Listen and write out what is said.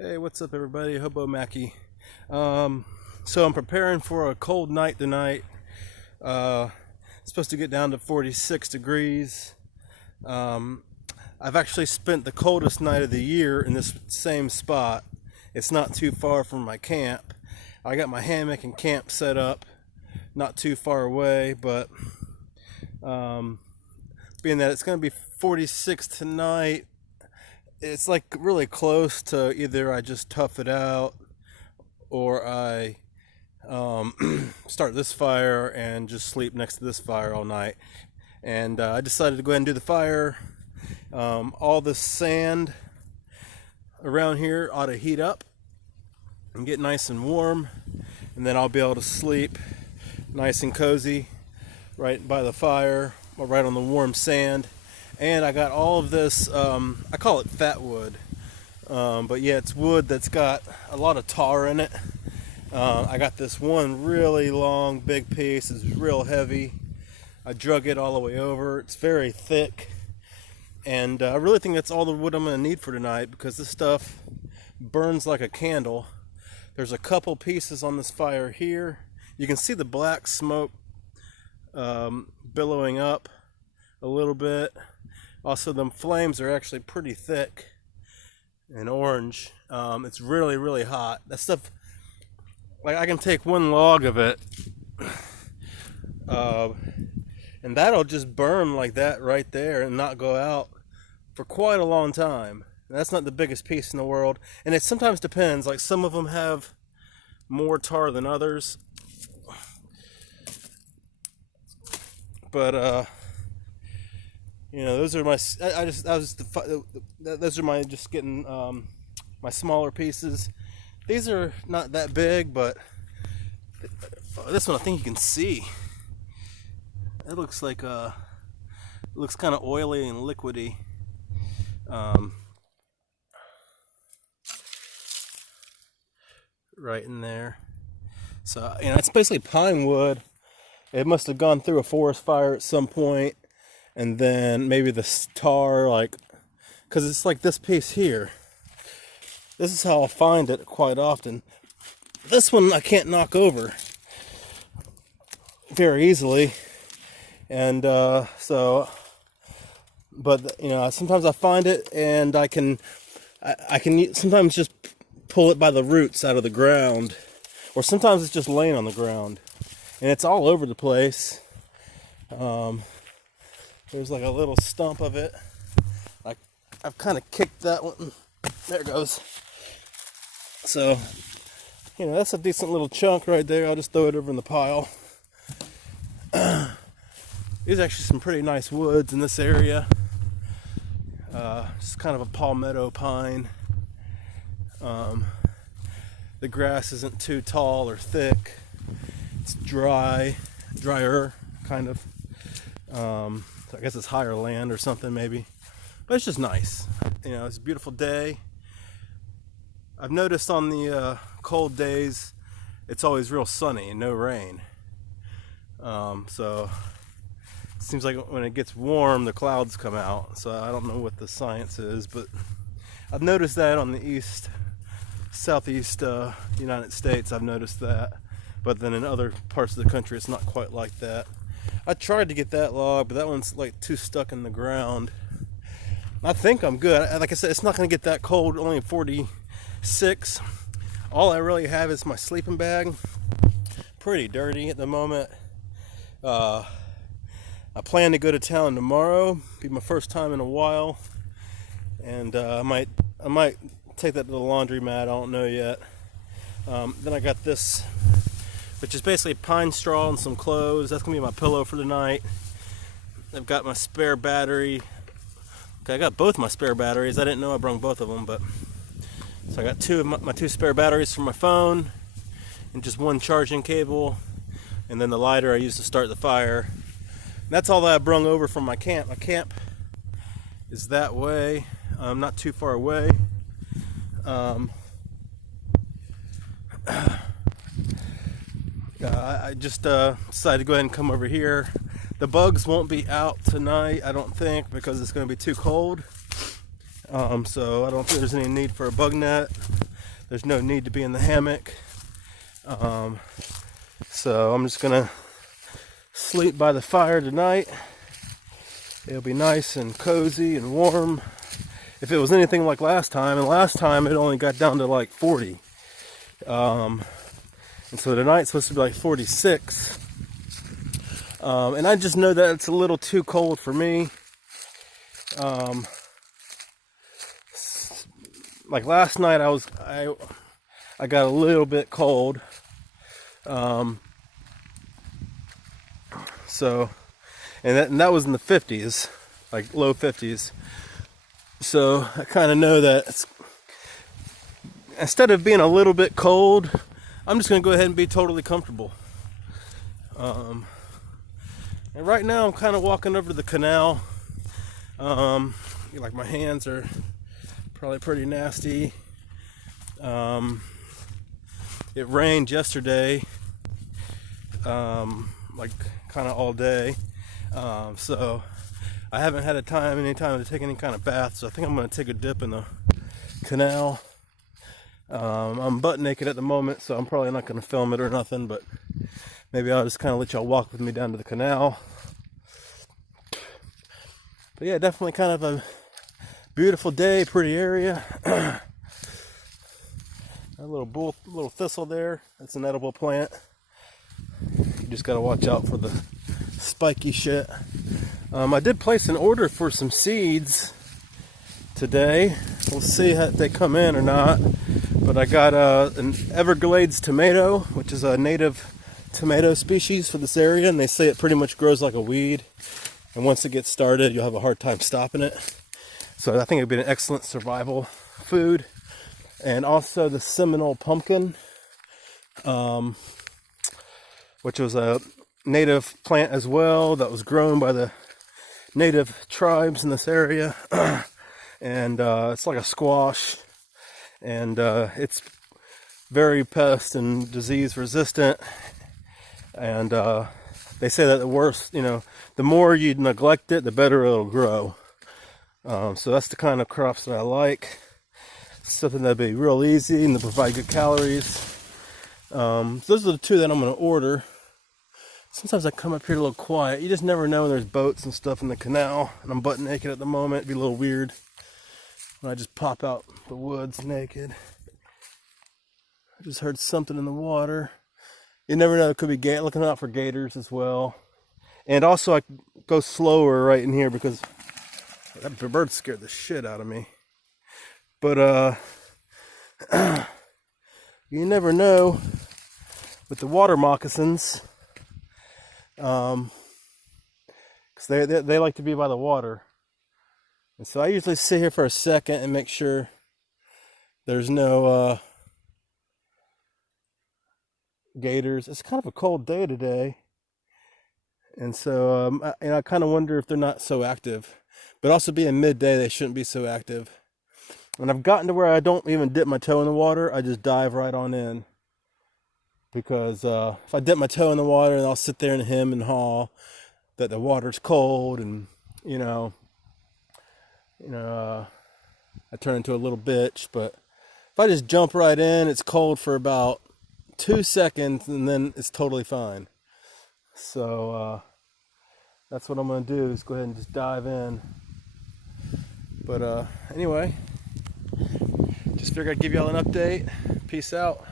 Hey, what's up, everybody? Hobo Mackie. So I'm preparing for a cold night tonight. It's supposed to get down to 46 degrees. Um, I've actually spent the coldest night of the year in this same spot. It's not too far from my camp. I got my hammock and camp set up not too far away, but um, being that it's going to be 46 tonight, it's like really close to either I just tough it out or I start this fire and just sleep next to this fire all night. And I decided to go ahead and do the fire. All the sand around here ought to heat up and get nice and warm, and then I'll be able to sleep nice and cozy right by the fire or right on the warm sand. And I got all of this, I call it fat wood, but yeah, it's wood that's got a lot of tar in it. I got this one really long big piece. It's real heavy. I drug it all the way over. It's very thick, and I really think that's all the wood I'm going to need for tonight, because this stuff burns like a candle. There's a couple pieces on this fire here. You can see the black smoke billowing up a little bit. Also, the flames are actually pretty thick and orange. It's really hot. That stuff, like, I can take one log of it, and that'll just burn like that right there and not go out for quite a long time. That's not the biggest piece in the world, and it sometimes depends. Like, some of them have more tar than others, but you know, those are my. Those are my just getting my smaller pieces. These are not that big, but this one I think you can see. It looks like it looks kind of oily and liquidy. Right in there. So, you know, it's basically pine wood. It must have gone through a forest fire at some point, and then maybe the tar, like, because it's like this piece here. This is how I find it quite often. This one I can't knock over very easily, and so, but you know, sometimes I find it, and I can sometimes just pull it by the roots out of the ground, or sometimes it's just laying on the ground, and it's all over the place. There's like a little stump of it. I've kind of kicked that one. There it goes. So, you know, that's a decent little chunk right there. I'll just throw it over in the pile. There's actually some pretty nice woods in this area. It's kind of a palmetto pine. The grass isn't too tall or thick. It's drier, kind of. I guess it's higher land or something, maybe. But it's just nice. You know, it's a beautiful day. I've noticed on the cold days, it's always real sunny and no rain. So it seems like when it gets warm, the clouds come out. So I don't know what the science is, but I've noticed that on the southeast United States. I've noticed that. But then in other parts of the country, it's not quite like that. I tried to get that log, but that one's like too stuck in the ground. I think I'm good. Like I said, it's not going to get that cold, only 46. All I really have is my sleeping bag. Pretty dirty at the moment. I plan to go to town tomorrow. Be my first time in a while. And I might take that to the laundromat. I don't know yet. Then I got this, which is basically pine straw and some clothes. That's going to be my pillow for the night. I've got my spare battery. Okay, I got both my spare batteries. I didn't know I brought both of them, but so I got two of my two spare batteries for my phone, and just one charging cable, and then the lighter I use to start the fire. And that's all that I brung over from my camp. My camp is that way. Not too far away. I just decided to go ahead and come over here. The bugs won't be out tonight, I don't think, because it's going to be too cold. So I don't think there's any need for a bug net. there's no need to be in the hammock. So I'm just gonna sleep by the fire tonight. It'll be nice and cozy and warm. If it was anything like last time, and last time it only got down to like 40. And so tonight's supposed to be like 46. And I just know that it's a little too cold for me. Like last night I got a little bit cold. So, and that was in the 50s, like low 50s. So I kind of know that instead of being a little bit cold, I'm just going to go ahead and be totally comfortable. And right now I'm kind of walking over to the canal. Like my hands are probably pretty nasty. It rained yesterday, like kind of all day. So I haven't had any time to take any kind of bath, so I think I'm going to take a dip in the canal. I'm butt naked at the moment, so I'm probably not going to film it or nothing, but maybe I'll just kind of let y'all walk with me down to the canal. But yeah, definitely kind of a beautiful day, pretty area. A little thistle there. That's an edible plant. You just gotta watch out for the spiky shit. I did place an order for some seeds today. We'll see if they come in or not. But I got an Everglades tomato, which is a native tomato species for this area, and they say it pretty much grows like a weed. And once it gets started, you'll have a hard time stopping it. So I think it'd be an excellent survival food. And also the Seminole pumpkin, which was a native plant as well that was grown by the native tribes in this area. And it's like a squash, and it's very pest and disease resistant. And they say that the more you neglect it, the better it'll grow. So that's the kind of crops that I like. Something that'd be real easy and to provide good calories. So those are the two that I'm going to order. Sometimes I come up here a little quiet. You just never know when there's boats and stuff in the canal. And I'm butt naked at the moment. It'd be a little weird when I just pop out the woods naked. I just heard something in the water. You never know. It could be looking out for gators as well. And also I go slower right in here because that bird scared the shit out of me. But you never know with the water moccasins, because they like to be by the water. And so I usually sit here for a second and make sure there's no gators. It's kind of a cold day today, and so I kind of wonder if they're not so active. But also being midday, they shouldn't be so active. And I've gotten to where I don't even dip my toe in the water. I just dive right on in. Because if I dip my toe in the water, and I'll sit there and hem and haw that the water's cold, and I turn into a little bitch. But if I just jump right in, it's cold for about 2 seconds, and then it's totally fine. So that's what I'm going to do, is go ahead and just dive in. But anyway, just figured I'd give y'all an update. Peace out.